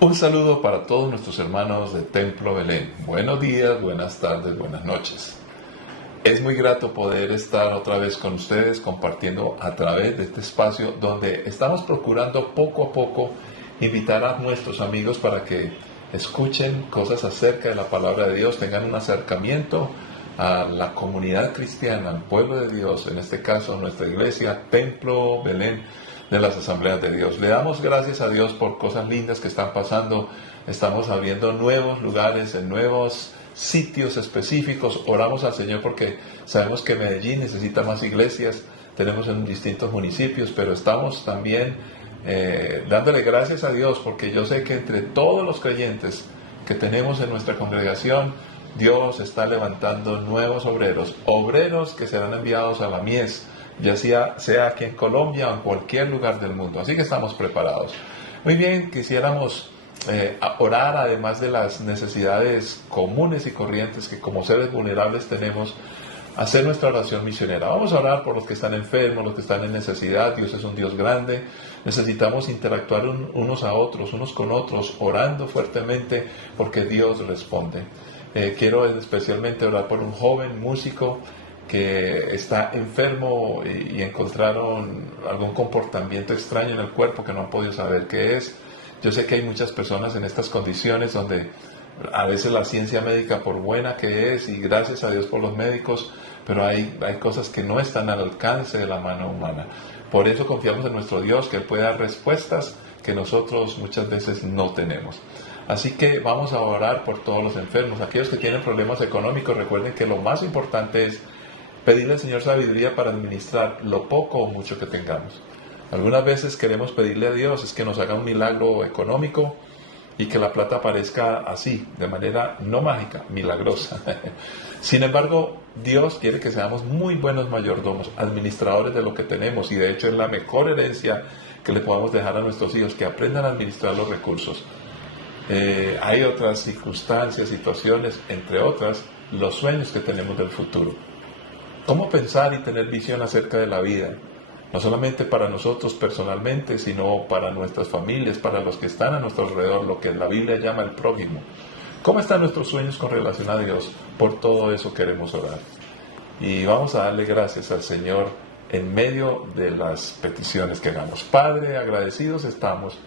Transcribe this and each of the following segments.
Un saludo para todos nuestros hermanos de Templo Belén. Buenos días, buenas tardes, buenas noches. Es muy grato poder estar otra vez con ustedes compartiendo a través de este espacio donde estamos procurando poco a poco invitar a nuestros amigos para que escuchen cosas acerca de la palabra de Dios, tengan un acercamiento a la comunidad cristiana, al pueblo de Dios, en este caso nuestra iglesia, Templo Belén de las Asambleas de Dios. Le damos gracias a Dios por cosas lindas que están pasando. Estamos abriendo nuevos lugares en nuevos sitios específicos. Oramos al Señor porque sabemos que Medellín necesita más iglesias. Tenemos en distintos municipios, pero estamos también dándole gracias a Dios porque yo sé que entre todos los creyentes que tenemos en nuestra congregación, Dios está levantando nuevos obreros que serán enviados a la mies, ya sea aquí en Colombia o en cualquier lugar del mundo. Así que estamos preparados. Muy bien, quisiéramos orar, además de las necesidades comunes y corrientes que como seres vulnerables tenemos, hacer nuestra oración misionera. Vamos a orar por los que están enfermos, los que están en necesidad. Dios es un Dios grande. Necesitamos interactuar unos con otros, orando fuertemente porque Dios responde. Quiero especialmente orar por un joven músico que está enfermo y encontraron algún comportamiento extraño en el cuerpo que no han podido saber qué es. Yo sé que hay muchas personas en estas condiciones donde a veces la ciencia médica, por buena que es, y gracias a Dios por los médicos, pero hay cosas que no están al alcance de la mano humana. Por eso confiamos en nuestro Dios, que Él puede dar respuestas que nosotros muchas veces no tenemos. Así que vamos a orar por todos los enfermos. Aquellos que tienen problemas económicos, recuerden que lo más importante es pedirle al Señor sabiduría para administrar lo poco o mucho que tengamos. Algunas veces queremos pedirle a Dios es que nos haga un milagro económico y que la plata aparezca así, de manera no mágica, milagrosa. Sin embargo, Dios quiere que seamos muy buenos mayordomos, administradores de lo que tenemos, y de hecho es la mejor herencia que le podamos dejar a nuestros hijos, que aprendan a administrar los recursos. Hay otras circunstancias, situaciones, entre otras, los sueños que tenemos del futuro. ¿Cómo pensar y tener visión acerca de la vida? No solamente para nosotros personalmente, sino para nuestras familias, para los que están a nuestro alrededor, lo que la Biblia llama el prójimo. ¿Cómo están nuestros sueños con relación a Dios? Por todo eso queremos orar. Y vamos a darle gracias al Señor en medio de las peticiones que hagamos. Padre, agradecidos estamos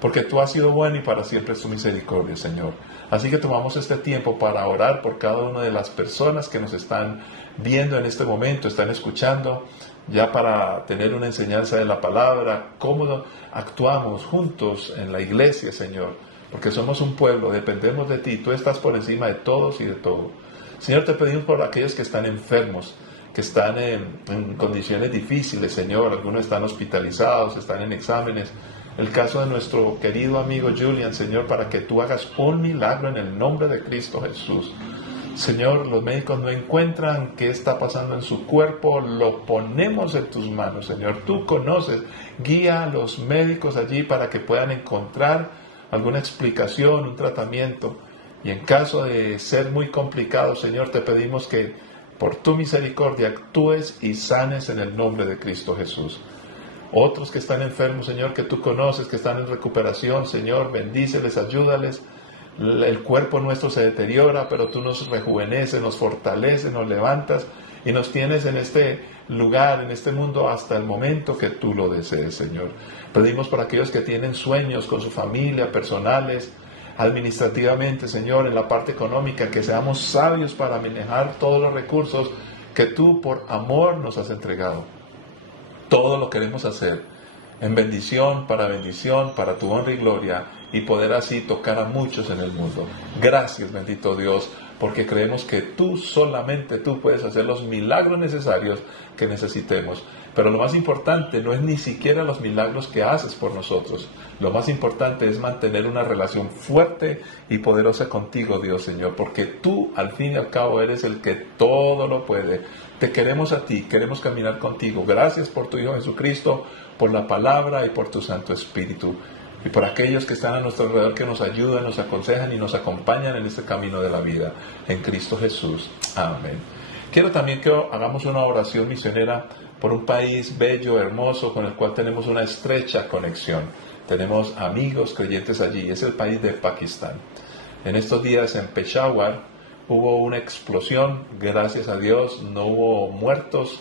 porque tú has sido bueno y para siempre es tu misericordia, Señor. Así que tomamos este tiempo para orar por cada una de las personas que nos están viendo en este momento, están escuchando, ya para tener una enseñanza de la palabra, cómo actuamos juntos en la iglesia, Señor, porque somos un pueblo, dependemos de ti, tú estás por encima de todos y de todo. Señor, te pedimos por aquellos que están enfermos, que están en condiciones difíciles, Señor, algunos están hospitalizados, están en exámenes. El caso de nuestro querido amigo Julian, Señor, para que tú hagas un milagro en el nombre de Cristo Jesús. Señor, los médicos no encuentran qué está pasando en su cuerpo, lo ponemos en tus manos, Señor. Tú conoces, guía a los médicos allí para que puedan encontrar alguna explicación, un tratamiento. Y en caso de ser muy complicado, Señor, te pedimos que por tu misericordia actúes y sanes en el nombre de Cristo Jesús. Otros que están enfermos, Señor, que tú conoces, que están en recuperación, Señor, bendíceles, ayúdales. El cuerpo nuestro se deteriora, pero tú nos rejuveneces, nos fortaleces, nos levantas y nos tienes en este lugar, en este mundo, hasta el momento que tú lo desees, Señor. Pedimos por aquellos que tienen sueños con su familia, personales, administrativamente, Señor, en la parte económica, que seamos sabios para manejar todos los recursos que tú por amor nos has entregado. Todo lo queremos hacer en bendición, para tu honra y gloria, y poder así tocar a muchos en el mundo. Gracias, bendito Dios, porque creemos que tú, solamente tú, puedes hacer los milagros necesarios que necesitemos. Pero lo más importante no es ni siquiera los milagros que haces por nosotros. Lo más importante es mantener una relación fuerte y poderosa contigo, Dios, Señor, porque tú, al fin y al cabo, eres el que todo lo puede. Te queremos a ti, queremos caminar contigo. Gracias por tu Hijo Jesucristo, por la palabra y por tu Santo Espíritu. Y por aquellos que están a nuestro alrededor, que nos ayudan, nos aconsejan y nos acompañan en este camino de la vida. En Cristo Jesús. Amén. Quiero también que hagamos una oración misionera por un país bello, hermoso, con el cual tenemos una estrecha conexión. tenemos amigos creyentes allí. Es el país de Pakistán. En estos días en Peshawar hubo una explosión, gracias a Dios no hubo muertos.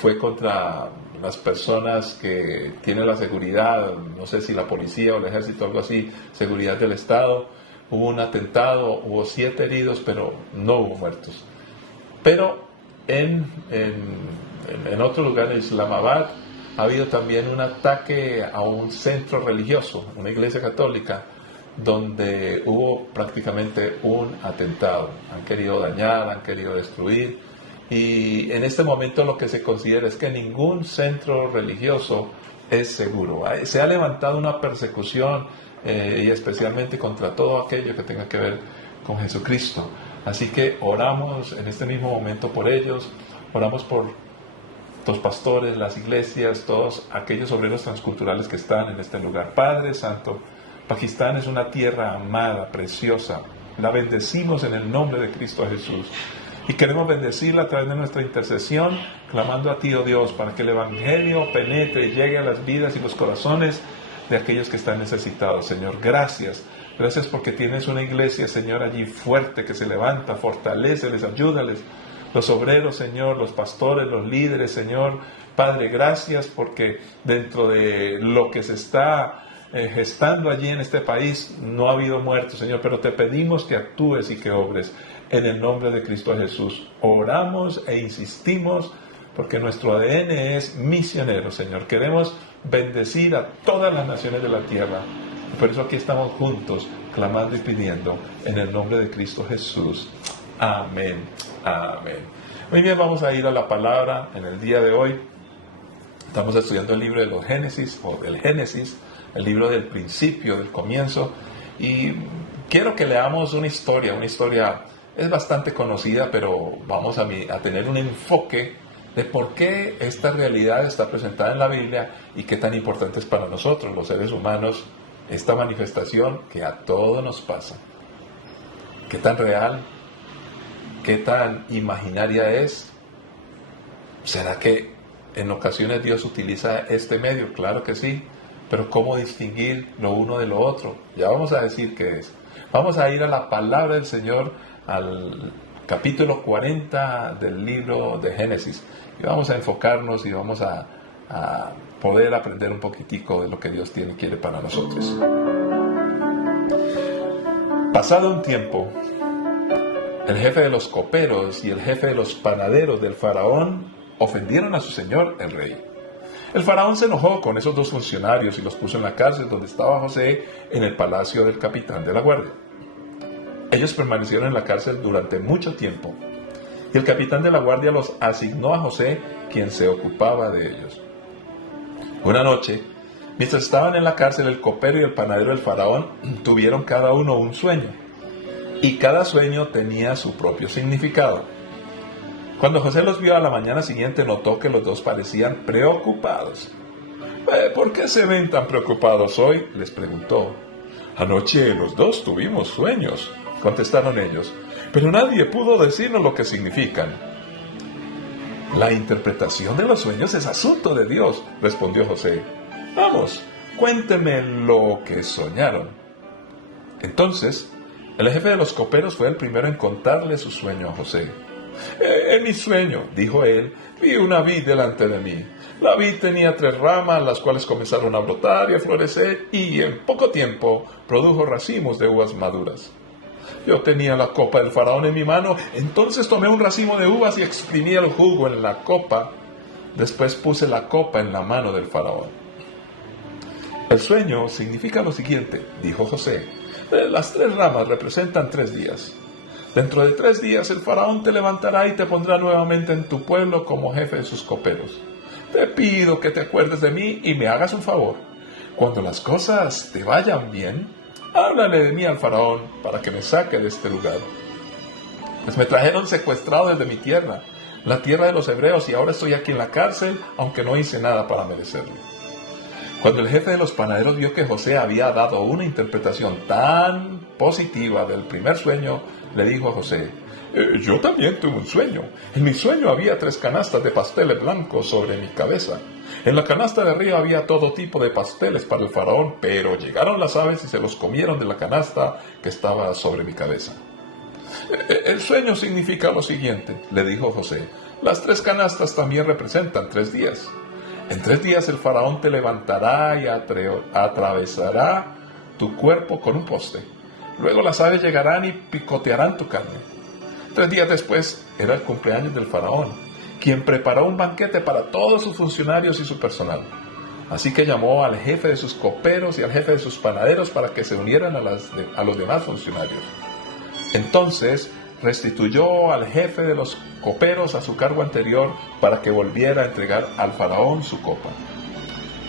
Fue contra las personas que tienen la seguridad, no sé si la policía o el ejército, algo así, seguridad del Estado. Hubo un atentado, hubo 7 heridos, pero no hubo muertos. Pero en otro lugar, en Islamabad, ha habido también un ataque a un centro religioso, una iglesia católica, donde hubo prácticamente un atentado. Han querido dañar, han querido destruir. Y en este momento lo que se considera es que ningún centro religioso es seguro. Se ha levantado una persecución y especialmente contra todo aquello que tenga que ver con Jesucristo. Así que oramos en este mismo momento por ellos, oramos por los pastores, las iglesias, todos aquellos obreros transculturales que están en este lugar. Padre Santo, Pakistán es una tierra amada, preciosa. La bendecimos en el nombre de Cristo Jesús. Y queremos bendecirla a través de nuestra intercesión, clamando a ti, oh Dios, para que el Evangelio penetre y llegue a las vidas y los corazones de aquellos que están necesitados. Señor, gracias. Gracias porque tienes una iglesia, Señor, allí fuerte, que se levanta, fortaléceles, ayúdales. Los obreros, Señor, los pastores, los líderes, Señor. Padre, gracias porque dentro de lo que se está gestando allí en este país no ha habido muertos, Señor, pero te pedimos que actúes y que obres en el nombre de Cristo Jesús. Oramos e insistimos porque nuestro ADN es misionero, Señor. Queremos bendecir a todas las naciones de la tierra. Por eso aquí estamos juntos, clamando y pidiendo en el nombre de Cristo Jesús. Amén. Amén. Muy bien, vamos a ir a la palabra en el día de hoy. Estamos estudiando el libro de los Génesis, o del Génesis, el libro del principio, del comienzo. Y quiero que leamos una historia es bastante conocida, pero vamos a tener un enfoque de por qué esta realidad está presentada en la Biblia y qué tan importante es para nosotros, los seres humanos, esta manifestación que a todos nos pasa. ¿Qué tan real? ¿Qué tan imaginaria es? ¿Será que en ocasiones Dios utiliza este medio? Claro que sí, pero ¿cómo distinguir lo uno de lo otro? Ya vamos a decir qué es. Vamos a ir a la palabra del Señor, al capítulo 40 del libro de Génesis. Y vamos a enfocarnos y vamos a poder aprender un poquitico de lo que Dios quiere para nosotros. Pasado un tiempo, el jefe de los coperos y el jefe de los panaderos del faraón ofendieron a su señor, el rey. El faraón se enojó con esos 2 funcionarios y los puso en la cárcel donde estaba José, en el palacio del capitán de la guardia. Ellos permanecieron en la cárcel durante mucho tiempo, y el capitán de la guardia los asignó a José, quien se ocupaba de ellos. Una noche, mientras estaban en la cárcel, el copero y el panadero del faraón tuvieron cada uno un sueño, y cada sueño tenía su propio significado. Cuando José los vio a la mañana siguiente, notó que los 2 parecían preocupados. ¿Por qué se ven tan preocupados hoy?, les preguntó. Anoche los 2 tuvimos sueños, contestaron ellos, pero nadie pudo decirnos lo que significan. La interpretación de los sueños es asunto de Dios, respondió José. Vamos, cuénteme lo que soñaron. Entonces, el jefe de los coperos fue el primero en contarle su sueño a José. En mi sueño, dijo él, vi una vid delante de mí. La vid tenía 3 ramas, las cuales comenzaron a brotar y a florecer, y en poco tiempo produjo racimos de uvas maduras. Yo tenía la copa del faraón en mi mano, entonces tomé un racimo de uvas y exprimí el jugo en la copa. Después puse la copa en la mano del faraón. El sueño significa lo siguiente, dijo José. Las 3 ramas representan 3 días. Dentro de 3 días el faraón te levantará y te pondrá nuevamente en tu pueblo como jefe de sus coperos. Te pido que te acuerdes de mí y me hagas un favor. Cuando las cosas te vayan bien, háblale de mí al faraón para que me saque de este lugar. Pues me trajeron secuestrado desde mi tierra, la tierra de los hebreos, y ahora estoy aquí en la cárcel, aunque no hice nada para merecerlo. Cuando el jefe de los panaderos vio que José había dado una interpretación tan positiva del primer sueño, le dijo a José: yo también tuve un sueño. En mi sueño había 3 canastas de pasteles blancos sobre mi cabeza. En la canasta de arriba había todo tipo de pasteles para el faraón, pero llegaron las aves y se los comieron de la canasta que estaba sobre mi cabeza. El sueño significa lo siguiente, le dijo José: las 3 canastas también representan 3 días. En 3 días el faraón te levantará y atravesará tu cuerpo con un poste. Luego las aves llegarán y picotearán tu carne. 3 días después era el cumpleaños del faraón, quien preparó un banquete para todos sus funcionarios y su personal. Así que llamó al jefe de sus coperos y al jefe de sus panaderos para que se unieran a los demás funcionarios. Entonces restituyó al jefe de los coperos a su cargo anterior para que volviera a entregar al faraón su copa.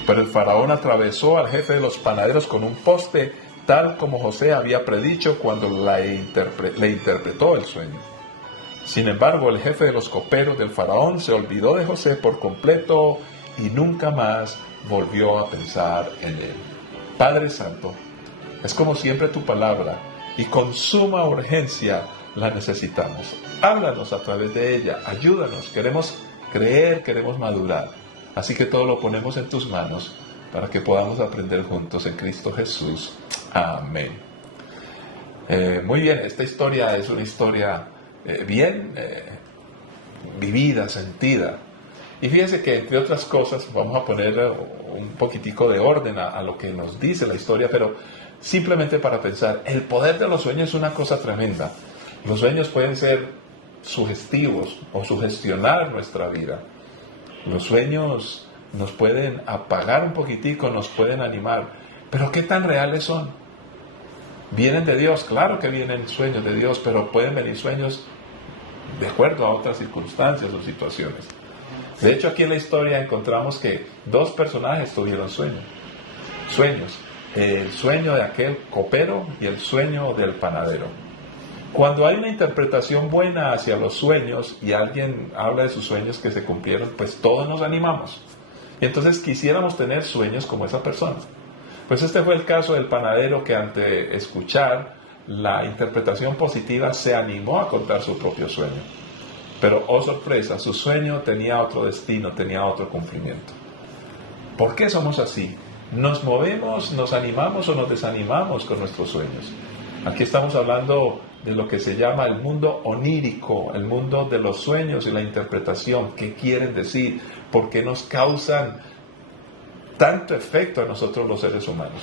Pero el faraón atravesó al jefe de los panaderos con un poste, tal como José había predicho cuando le interpretó el sueño. Sin embargo, el jefe de los coperos del faraón se olvidó de José por completo y nunca más volvió a pensar en él. Padre Santo, es como siempre tu palabra, y con suma urgencia la necesitamos. Háblanos a través de ella, ayúdanos, queremos creer, queremos madurar. Así que todo lo ponemos en tus manos para que podamos aprender juntos en Cristo Jesús. Amén. Muy bien, esta historia es una historia bien vivida, sentida. Y fíjense que, entre otras cosas, vamos a poner un poquitico de orden a lo que nos dice la historia, pero simplemente para pensar, el poder de los sueños es una cosa tremenda. Los sueños pueden ser sugestivos o sugestionar nuestra vida. Los sueños nos pueden apagar un poquitico, nos pueden animar. Pero ¿qué tan reales son? ¿Vienen de Dios? Claro que vienen sueños de Dios, pero pueden venir sueños de acuerdo a otras circunstancias o situaciones. De hecho, aquí en la historia encontramos que 2 personajes tuvieron sueños. El sueño de aquel copero y el sueño del panadero. Cuando hay una interpretación buena hacia los sueños y alguien habla de sus sueños que se cumplieron, pues todos nos animamos. Y entonces quisiéramos tener sueños como esa persona. Pues este fue el caso del panadero, que ante escuchar la interpretación positiva se animó a contar su propio sueño. Pero, oh sorpresa, su sueño tenía otro destino, tenía otro cumplimiento. ¿Por qué somos así? ¿Nos movemos, nos animamos o nos desanimamos con nuestros sueños? Aquí estamos hablando de lo que se llama el mundo onírico, el mundo de los sueños y la interpretación. ¿Qué quieren decir? ¿Por qué nos causan tanto efecto a nosotros los seres humanos?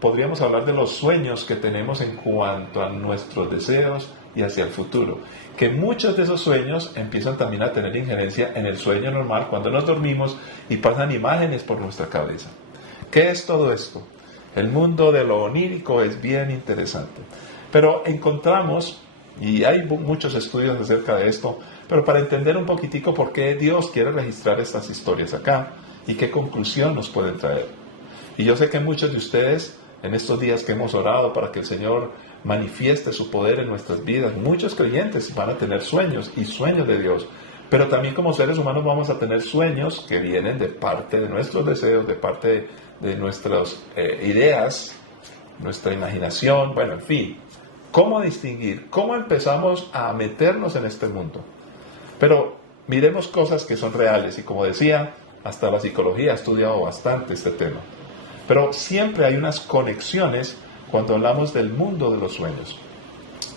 Podríamos hablar de los sueños que tenemos en cuanto a nuestros deseos y hacia el futuro, que muchos de esos sueños empiezan también a tener injerencia en el sueño normal cuando nos dormimos y pasan imágenes por nuestra cabeza. ¿Qué es todo esto? El mundo de lo onírico es bien interesante, pero encontramos, y hay muchos estudios acerca de esto, pero para entender un poquitico por qué Dios quiere registrar estas historias acá y qué conclusión nos pueden traer. Y yo sé que muchos de ustedes, en estos días que hemos orado para que el Señor manifieste su poder en nuestras vidas, muchos creyentes van a tener sueños y sueños de Dios, pero también como seres humanos vamos a tener sueños que vienen de parte de nuestros deseos, de parte de nuestras ideas, nuestra imaginación, bueno, en fin. ¿Cómo distinguir? ¿Cómo empezamos a meternos en este mundo? Pero miremos cosas que son reales, y como decía, hasta la psicología ha estudiado bastante este tema. Pero siempre hay unas conexiones cuando hablamos del mundo de los sueños.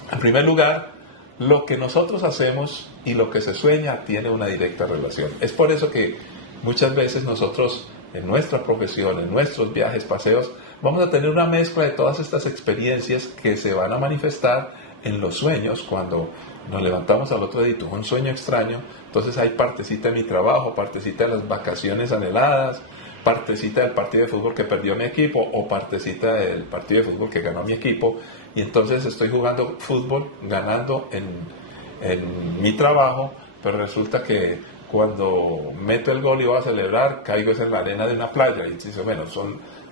En primer lugar, lo que nosotros hacemos y lo que se sueña tiene una directa relación. Es por eso que muchas veces nosotros, en nuestra profesión, en nuestros viajes, paseos, vamos a tener una mezcla de todas estas experiencias que se van a manifestar en los sueños. Cuando nos levantamos al otro día y tuve un sueño extraño, entonces hay partecita de mi trabajo, partecita de las vacaciones anheladas, partecita del partido de fútbol que perdió mi equipo o partecita del partido de fútbol que ganó mi equipo, y entonces estoy jugando fútbol, ganando en mi trabajo, pero resulta que cuando meto el gol y voy a celebrar, caigo en la arena de una playa y dice, bueno,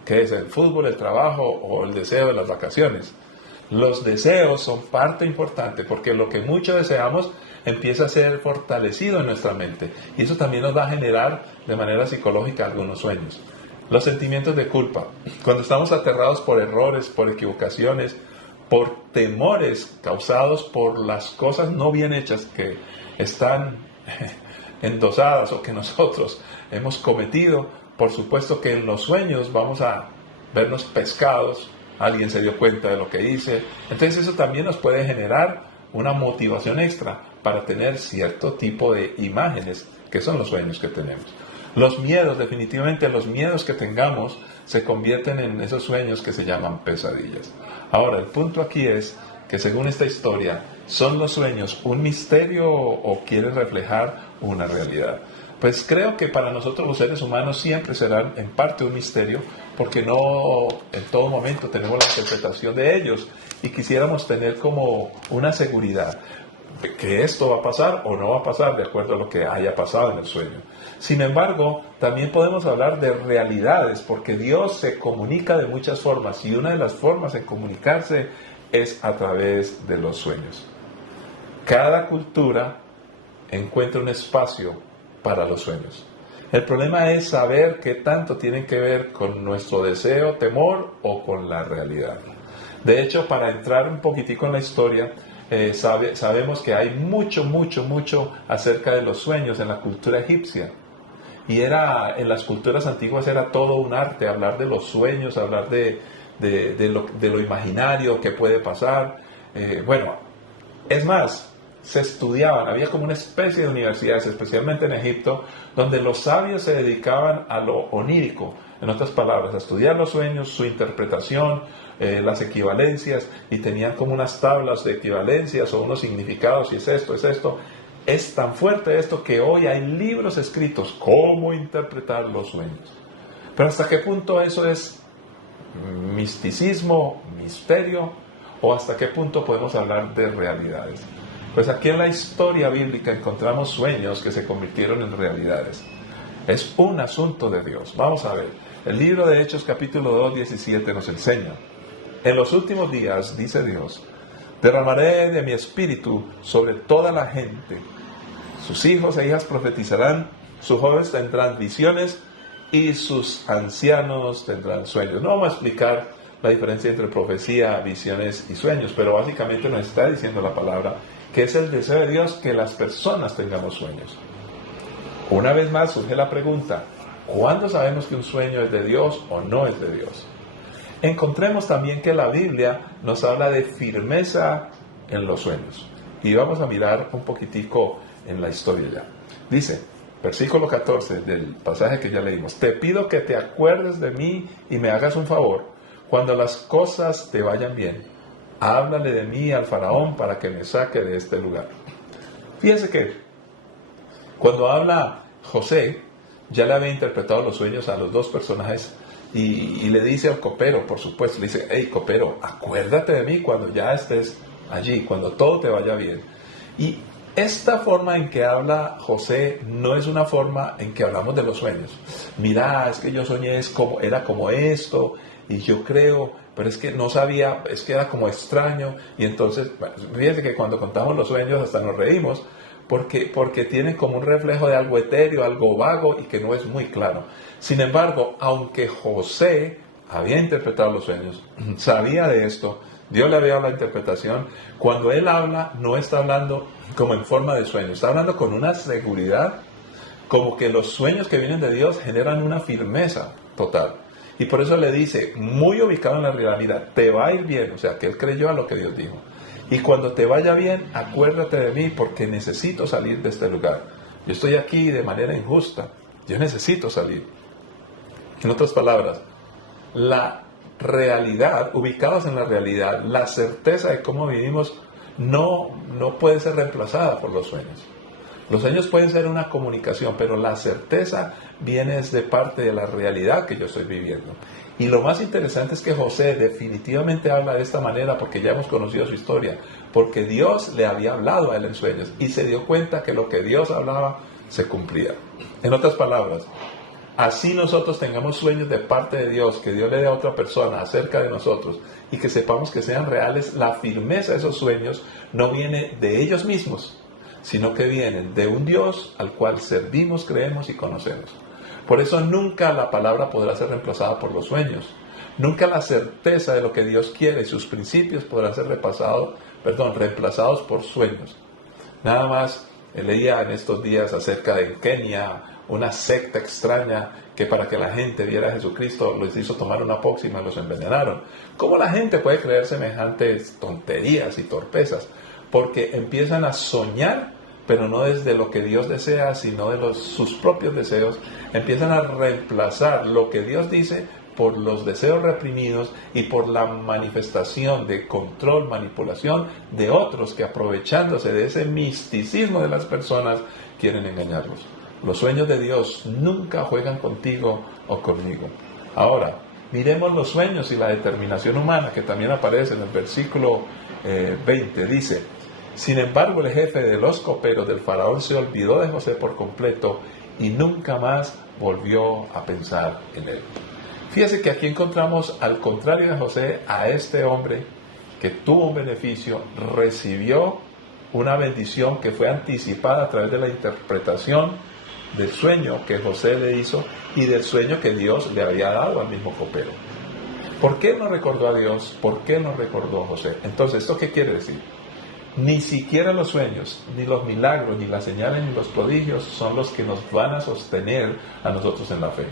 ¿qué es el fútbol, el trabajo o el deseo de las vacaciones? Los deseos son parte importante porque lo que mucho deseamos empieza a ser fortalecido en nuestra mente y eso también nos va a generar de manera psicológica algunos sueños. Los sentimientos de culpa. Cuando estamos aterrados por errores, por equivocaciones, por temores causados por las cosas no bien hechas que están endosadas o que nosotros hemos cometido, por supuesto que en los sueños vamos a vernos pescados, alguien se dio cuenta de lo que hice, entonces eso también nos puede generar una motivación extra para tener cierto tipo de imágenes que son los sueños que tenemos. Los miedos, definitivamente los miedos que tengamos se convierten en esos sueños que se llaman pesadillas. Ahora, el punto aquí es que según esta historia, ¿son los sueños un misterio o quieren reflejar una realidad? Pues creo que para nosotros los seres humanos siempre serán en parte un misterio, porque no en todo momento tenemos la interpretación de ellos y quisiéramos tener como una seguridad de que esto va a pasar o no va a pasar de acuerdo a lo que haya pasado en el sueño. Sin embargo, también podemos hablar de realidades, porque Dios se comunica de muchas formas y una de las formas de comunicarse es a través de los sueños. Cada cultura encuentra un espacio para los sueños. El problema es saber qué tanto tienen que ver con nuestro deseo, temor o con la realidad. De hecho, para entrar un poquitico en la historia, sabemos que hay mucho acerca de los sueños en la cultura egipcia. Y en las culturas antiguas era todo un arte hablar de los sueños, hablar de lo imaginario que puede pasar. Es más, se estudiaban, había como una especie de universidades, especialmente en Egipto, donde los sabios se dedicaban a lo onírico, en otras palabras, a estudiar los sueños, su interpretación, las equivalencias, y tenían como unas tablas de equivalencias o unos significados, y es esto, es esto. Es tan fuerte esto que hoy hay libros escritos, cómo interpretar los sueños. Pero ¿hasta qué punto eso es misticismo, misterio? ¿O hasta qué punto podemos hablar de realidades? Pues aquí en la historia bíblica encontramos sueños que se convirtieron en realidades. Es un asunto de Dios. Vamos a ver. El libro de Hechos capítulo 2, 17 nos enseña. En los últimos días, dice Dios, derramaré de mi espíritu sobre toda la gente. Sus hijos e hijas profetizarán, sus jóvenes tendrán visiones y sus ancianos tendrán sueños. No vamos a explicar la diferencia entre profecía, visiones y sueños, pero básicamente nos está diciendo la palabra que es el deseo de Dios que las personas tengamos sueños. Una vez más surge la pregunta, ¿cuándo sabemos que un sueño es de Dios o no es de Dios? Encontremos también que la Biblia nos habla de firmeza en los sueños. Y vamos a mirar un poquitico en la historia ya. Dice, versículo 14 del pasaje que ya leímos, te pido que te acuerdes de mí y me hagas un favor. Cuando las cosas te vayan bien, háblale de mí al faraón para que me saque de este lugar. Fíjense que cuando habla José, ya le había interpretado los sueños a los dos personajes y le dice al copero, por supuesto, le dice, hey copero, acuérdate de mí cuando ya estés allí, cuando todo te vaya bien. Y esta forma en que habla José no es una forma en que hablamos de los sueños. Mira, es que yo soñé, era como esto, y yo creo, pero es que no sabía, es que era como extraño, y entonces, fíjense que cuando contamos los sueños hasta nos reímos, porque tienen como un reflejo de algo etéreo, algo vago, y que no es muy claro. Sin embargo, aunque José había interpretado los sueños, sabía de esto, Dios le había dado la interpretación, cuando él habla, no está hablando como en forma de sueño, está hablando con una seguridad, como que los sueños que vienen de Dios generan una firmeza total. Y por eso le dice, muy ubicado en la realidad, mira, te va a ir bien, o sea, que él creyó a lo que Dios dijo. Y cuando te vaya bien, acuérdate de mí porque necesito salir de este lugar. Yo estoy aquí de manera injusta, yo necesito salir. En otras palabras, la realidad, ubicados en la realidad, la certeza de cómo vivimos no puede ser reemplazada por los sueños. Los sueños pueden ser una comunicación, pero la certeza viene de parte de la realidad que yo estoy viviendo. Y lo más interesante es que José definitivamente habla de esta manera porque ya hemos conocido su historia, porque Dios le había hablado a él en sueños y se dio cuenta que lo que Dios hablaba se cumplía. En otras palabras, así nosotros tengamos sueños de parte de Dios, que Dios le dé a otra persona acerca de nosotros y que sepamos que sean reales, la firmeza de esos sueños no viene de ellos mismos, sino que vienen de un Dios al cual servimos, creemos y conocemos. Por eso nunca la palabra podrá ser reemplazada por los sueños. Nunca la certeza de lo que Dios quiere y sus principios podrán ser reemplazados por sueños. Nada más leía en estos días acerca de Kenia, una secta extraña que para que la gente viera a Jesucristo les hizo tomar una pócima y los envenenaron. ¿Cómo la gente puede creer semejantes tonterías y torpezas? Porque empiezan a soñar, pero no desde lo que Dios desea, sino de sus propios deseos. Empiezan a reemplazar lo que Dios dice por los deseos reprimidos y por la manifestación de control, manipulación de otros que, aprovechándose de ese misticismo de las personas, quieren engañarlos. Los sueños de Dios nunca juegan contigo o conmigo. Ahora, miremos los sueños y la determinación humana, que también aparece en el versículo 20. Dice: sin embargo, el jefe de los coperos del faraón se olvidó de José por completo y nunca más volvió a pensar en él. Fíjese que aquí encontramos, al contrario de José, a este hombre que tuvo un beneficio, recibió una bendición que fue anticipada a través de la interpretación del sueño que José le hizo y del sueño que Dios le había dado al mismo copero. ¿Por qué no recordó a Dios? ¿Por qué no recordó a José? Entonces, ¿esto qué quiere decir? Ni siquiera los sueños, ni los milagros, ni las señales, ni los prodigios son los que nos van a sostener a nosotros en la fe.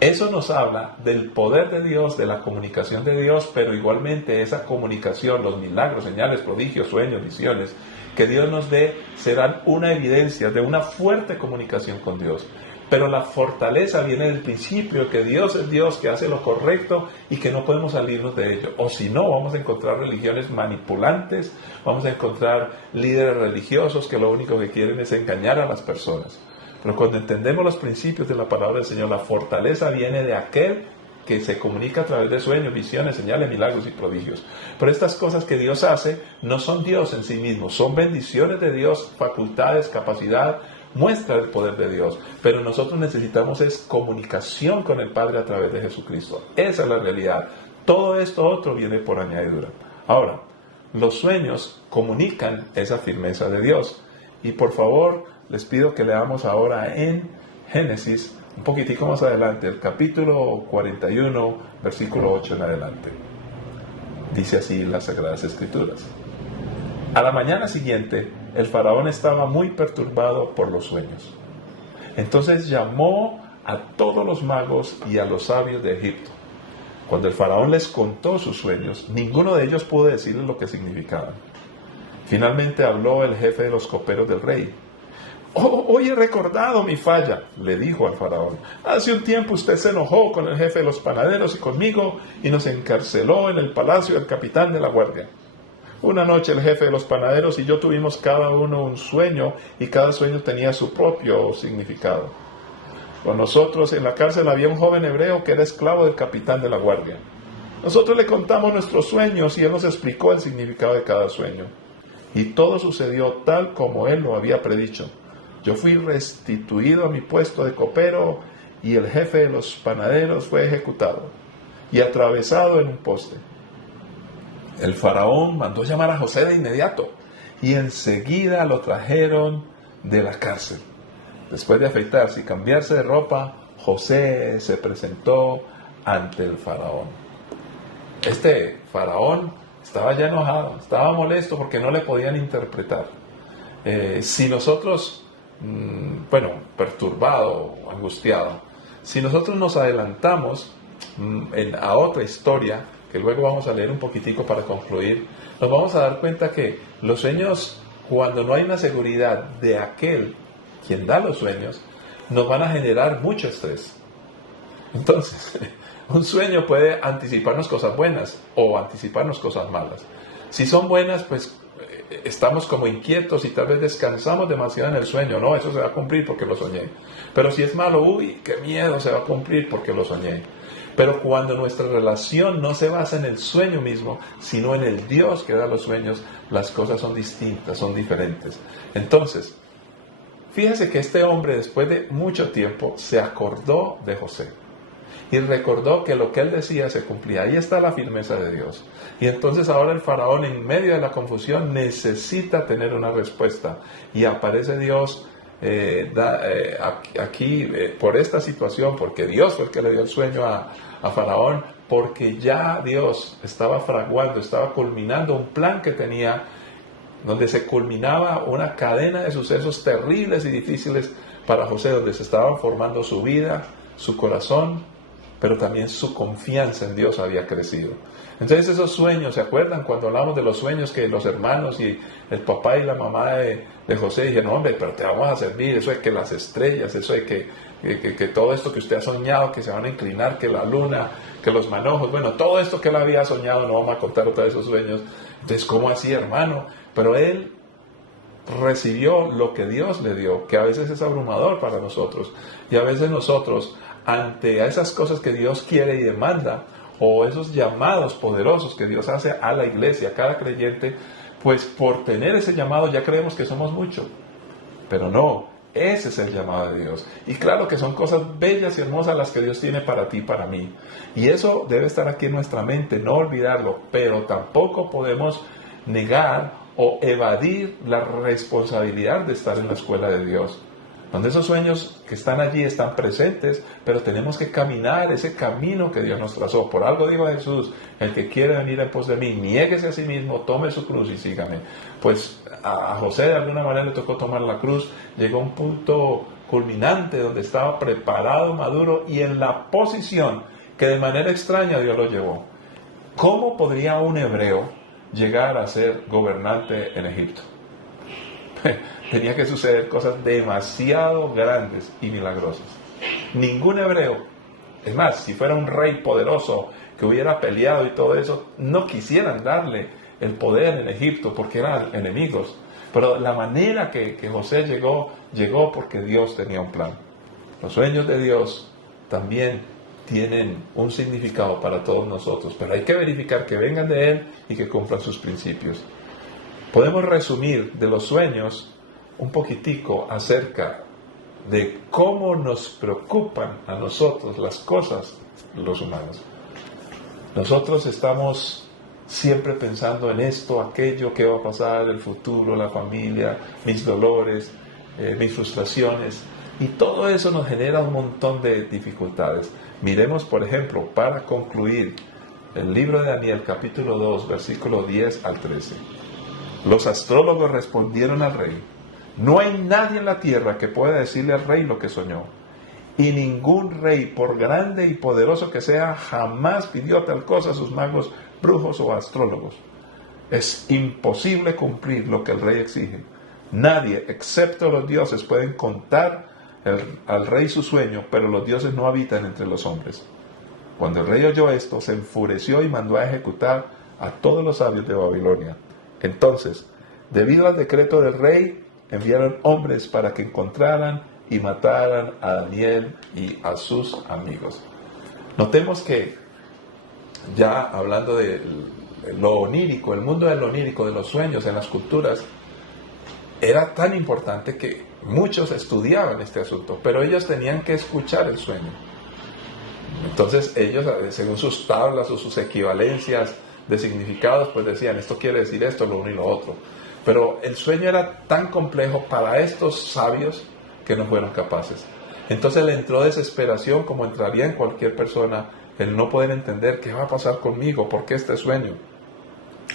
Eso nos habla del poder de Dios, de la comunicación de Dios, pero igualmente esa comunicación, los milagros, señales, prodigios, sueños, visiones, que Dios nos dé, serán una evidencia de una fuerte comunicación con Dios. Pero la fortaleza viene del principio, que Dios es Dios, que hace lo correcto y que no podemos salirnos de ello. O si no, vamos a encontrar religiones manipulantes, vamos a encontrar líderes religiosos que lo único que quieren es engañar a las personas. Pero cuando entendemos los principios de la palabra del Señor, la fortaleza viene de aquel que se comunica a través de sueños, visiones, señales, milagros y prodigios. Pero estas cosas que Dios hace no son Dios en sí mismo, son bendiciones de Dios, facultades, capacidad, muestra el poder de Dios. Pero nosotros necesitamos es comunicación con el Padre a través de Jesucristo. Esa es la realidad. Todo esto otro viene por añadidura. Ahora, los sueños comunican esa firmeza de Dios. Y por favor, les pido que leamos ahora en Génesis, un poquitico más adelante, el capítulo 41, versículo 8 en adelante. Dice así las Sagradas Escrituras: a la mañana siguiente, el faraón estaba muy perturbado por los sueños. Entonces llamó a todos los magos y a los sabios de Egipto. Cuando el faraón les contó sus sueños, ninguno de ellos pudo decirles lo que significaban. Finalmente habló el jefe de los coperos del rey. Hoy he recordado mi falla, le dijo al faraón. Hace un tiempo usted se enojó con el jefe de los panaderos y conmigo y nos encarceló en el palacio del capitán de la guardia. Una noche el jefe de los panaderos y yo tuvimos cada uno un sueño y cada sueño tenía su propio significado. Con nosotros en la cárcel había un joven hebreo que era esclavo del capitán de la guardia. Nosotros le contamos nuestros sueños y él nos explicó el significado de cada sueño. Y todo sucedió tal como él lo había predicho. Yo fui restituido a mi puesto de copero y el jefe de los panaderos fue ejecutado y atravesado en un poste. El faraón mandó llamar a José de inmediato y enseguida lo trajeron de la cárcel. Después de afeitarse y cambiarse de ropa, José se presentó ante el faraón. Este faraón estaba ya enojado, estaba molesto porque no le podían interpretar. Si nosotros, perturbado, angustiado, si nosotros nos adelantamos a otra historia, que luego vamos a leer un poquitico para concluir, nos vamos a dar cuenta que los sueños, cuando no hay una seguridad de aquel quien da los sueños, nos van a generar mucho estrés. Entonces, un sueño puede anticiparnos cosas buenas o anticiparnos cosas malas. Si son buenas, pues estamos como inquietos y tal vez descansamos demasiado en el sueño. No, eso se va a cumplir porque lo soñé. Pero si es malo, uy, qué miedo, se va a cumplir porque lo soñé. Pero cuando nuestra relación no se basa en el sueño mismo, sino en el Dios que da los sueños, las cosas son distintas, son diferentes. Entonces, fíjese que este hombre, después de mucho tiempo, se acordó de José y recordó que lo que él decía se cumplía. Ahí está la firmeza de Dios. Y entonces ahora el faraón, en medio de la confusión, necesita tener una respuesta. Y aparece Dios por esta situación, porque Dios fue el que le dio el sueño a Faraón, porque ya Dios estaba fraguando, estaba culminando un plan que tenía, donde se culminaba una cadena de sucesos terribles y difíciles para José, donde se estaban formando su vida, su corazón, pero también su confianza en Dios había crecido. Entonces esos sueños, ¿se acuerdan cuando hablamos de los sueños que los hermanos y el papá y la mamá de José dijeron, hombre, pero te vamos a servir, eso es que las estrellas, eso es que todo esto que usted ha soñado, que se van a inclinar, que la luna, que los manojos, bueno, todo esto que él había soñado, no vamos a contar otra vez esos sueños. Entonces, ¿cómo así, hermano? Pero él recibió lo que Dios le dio, que a veces es abrumador para nosotros, y a veces nosotros, ante esas cosas que Dios quiere y demanda, o esos llamados poderosos que Dios hace a la iglesia, a cada creyente, pues por tener ese llamado ya creemos que somos mucho, pero no, ese es el llamado de Dios. Y claro que son cosas bellas y hermosas las que Dios tiene para ti y para mí, y eso debe estar aquí en nuestra mente, no olvidarlo, pero tampoco podemos negar o evadir la responsabilidad de estar en la escuela de Dios, donde esos sueños que están allí están presentes, pero tenemos que caminar ese camino que Dios nos trazó. Por algo digo a Jesús, el que quiere venir en pos de mí, niéguese a sí mismo, tome su cruz y sígame. Pues a José de alguna manera le tocó tomar la cruz, llegó a un punto culminante donde estaba preparado, maduro y en la posición que de manera extraña Dios lo llevó. ¿Cómo podría un hebreo llegar a ser gobernante en Egipto? Tenía que suceder cosas demasiado grandes y milagrosas. Ningún hebreo, es más, si fuera un rey poderoso que hubiera peleado y todo eso, no quisieran darle el poder en Egipto porque eran enemigos. Pero la manera que José llegó porque Dios tenía un plan. Los sueños de Dios también tienen un significado para todos nosotros, pero hay que verificar que vengan de Él y que cumplan sus principios. Podemos resumir de los sueños un poquitico acerca de cómo nos preocupan a nosotros las cosas, los humanos. Nosotros estamos siempre pensando en esto, aquello, qué va a pasar, el futuro, la familia, mis dolores, mis frustraciones, y todo eso nos genera un montón de dificultades. Miremos, por ejemplo, para concluir, el libro de Daniel, capítulo 2, versículo 10 al 13. Los astrólogos respondieron al rey: no hay nadie en la tierra que pueda decirle al rey lo que soñó. Y ningún rey, por grande y poderoso que sea, jamás pidió tal cosa a sus magos, brujos o astrólogos. Es imposible cumplir lo que el rey exige. Nadie, excepto los dioses, pueden contar al rey su sueño, pero los dioses no habitan entre los hombres. Cuando el rey oyó esto, se enfureció y mandó a ejecutar a todos los sabios de Babilonia. Entonces, debido al decreto del rey, enviaron hombres para que encontraran y mataran a Daniel y a sus amigos. Notemos que, ya hablando de lo onírico, el mundo del onírico, de los sueños en las culturas, era tan importante que muchos estudiaban este asunto, pero ellos tenían que escuchar el sueño. Entonces ellos, según sus tablas o sus equivalencias de significados, pues decían, esto quiere decir esto, lo uno y lo otro. Pero el sueño era tan complejo para estos sabios que no fueron capaces. Entonces le entró desesperación, como entraría en cualquier persona, el no poder entender qué va a pasar conmigo, por qué este sueño.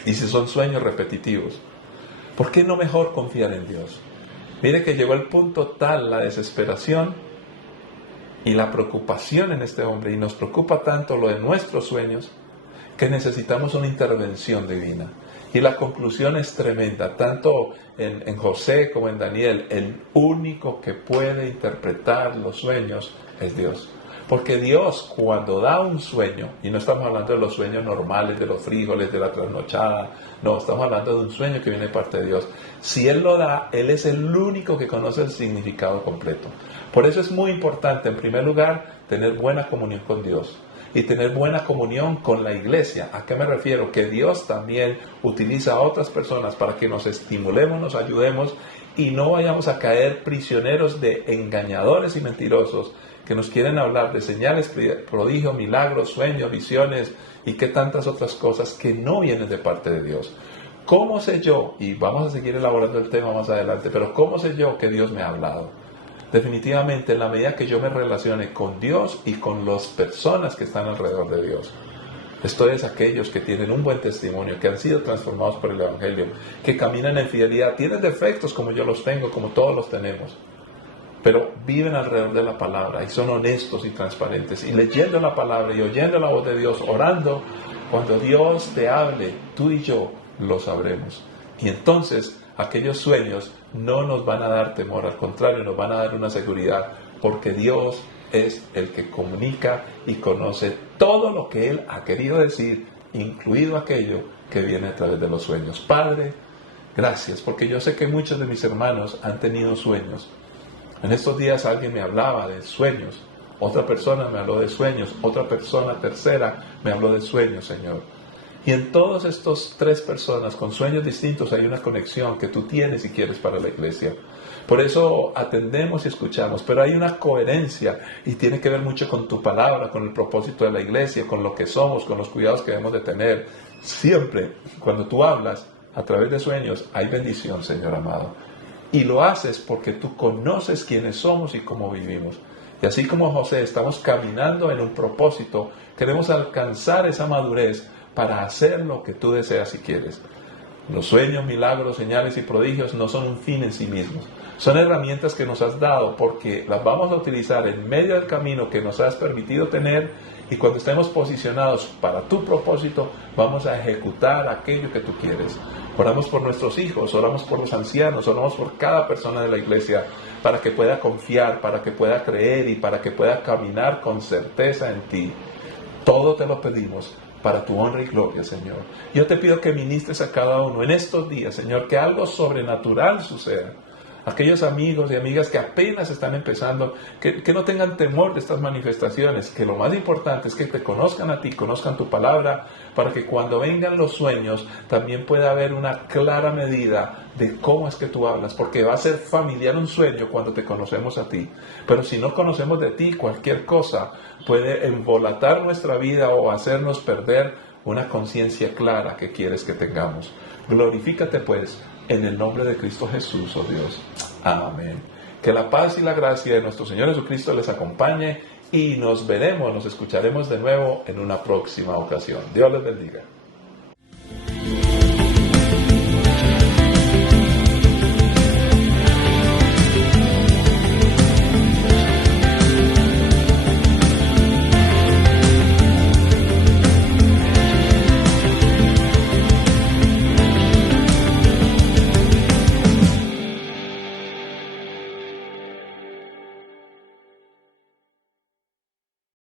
Y si son sueños repetitivos, ¿por qué no mejor confiar en Dios? Mire que llegó el punto tal la desesperación y la preocupación en este hombre, y nos preocupa tanto lo de nuestros sueños, que necesitamos una intervención divina. Y la conclusión es tremenda, tanto en José como en Daniel. El único que puede interpretar los sueños es Dios. Porque Dios, cuando da un sueño, y no estamos hablando de los sueños normales, de los frijoles, de la trasnochada, no, estamos hablando de un sueño que viene de parte de Dios. Si Él lo da, Él es el único que conoce el significado completo. Por eso es muy importante, en primer lugar, tener buena comunión con Dios. Y tener buena comunión con la iglesia. ¿A qué me refiero? Que Dios también utiliza a otras personas para que nos estimulemos, nos ayudemos y no vayamos a caer prisioneros de engañadores y mentirosos que nos quieren hablar de señales, prodigios, milagros, sueños, visiones y que tantas otras cosas que no vienen de parte de Dios. ¿Cómo sé yo? Y vamos a seguir elaborando el tema más adelante, pero ¿cómo sé yo que Dios me ha hablado? Definitivamente, en la medida que yo me relacione con Dios y con las personas que están alrededor de Dios. Esto es aquellos que tienen un buen testimonio, que han sido transformados por el Evangelio, que caminan en fidelidad, tienen defectos como yo los tengo, como todos los tenemos, pero viven alrededor de la palabra y son honestos y transparentes, y leyendo la palabra y oyendo la voz de Dios, orando, cuando Dios te hable, tú y yo lo sabremos. Y entonces aquellos sueños no nos van a dar temor, al contrario, nos van a dar una seguridad, porque Dios es el que comunica y conoce todo lo que Él ha querido decir, incluido aquello que viene a través de los sueños. Padre, gracias, porque yo sé que muchos de mis hermanos han tenido sueños. En estos días alguien me hablaba de sueños, otra persona me habló de sueños, otra persona tercera me habló de sueños, Señor. Y en todos estos tres personas con sueños distintos hay una conexión que tú tienes y quieres para la iglesia. Por eso atendemos y escuchamos, pero hay una coherencia y tiene que ver mucho con tu palabra, con el propósito de la iglesia, con lo que somos, con los cuidados que debemos de tener. Siempre, cuando tú hablas a través de sueños, hay bendición, Señor amado. Y lo haces porque tú conoces quiénes somos y cómo vivimos. Y así como José, estamos caminando en un propósito, queremos alcanzar esa madurez para hacer lo que tú deseas y quieres. Los sueños, milagros, señales y prodigios no son un fin en sí mismos. Son herramientas que nos has dado porque las vamos a utilizar en medio del camino que nos has permitido tener, y cuando estemos posicionados para tu propósito, vamos a ejecutar aquello que tú quieres. Oramos por nuestros hijos, oramos por los ancianos, oramos por cada persona de la iglesia para que pueda confiar, para que pueda creer y para que pueda caminar con certeza en ti. Todo te lo pedimos para tu honra y gloria, Señor. Yo te pido que ministres a cada uno en estos días, Señor, que algo sobrenatural suceda. Aquellos amigos y amigas que apenas están empezando, que no tengan temor de estas manifestaciones, que lo más importante es que te conozcan a ti, conozcan tu palabra, para que cuando vengan los sueños también pueda haber una clara medida de cómo es que tú hablas, porque va a ser familiar un sueño cuando te conocemos a ti. Pero si no conocemos de ti, cualquier cosa puede embolatar nuestra vida o hacernos perder una conciencia clara que quieres que tengamos. Glorifícate pues en el nombre de Cristo Jesús, oh Dios. Amén. Que la paz y la gracia de nuestro Señor Jesucristo les acompañe y nos veremos, nos escucharemos de nuevo en una próxima ocasión. Dios les bendiga.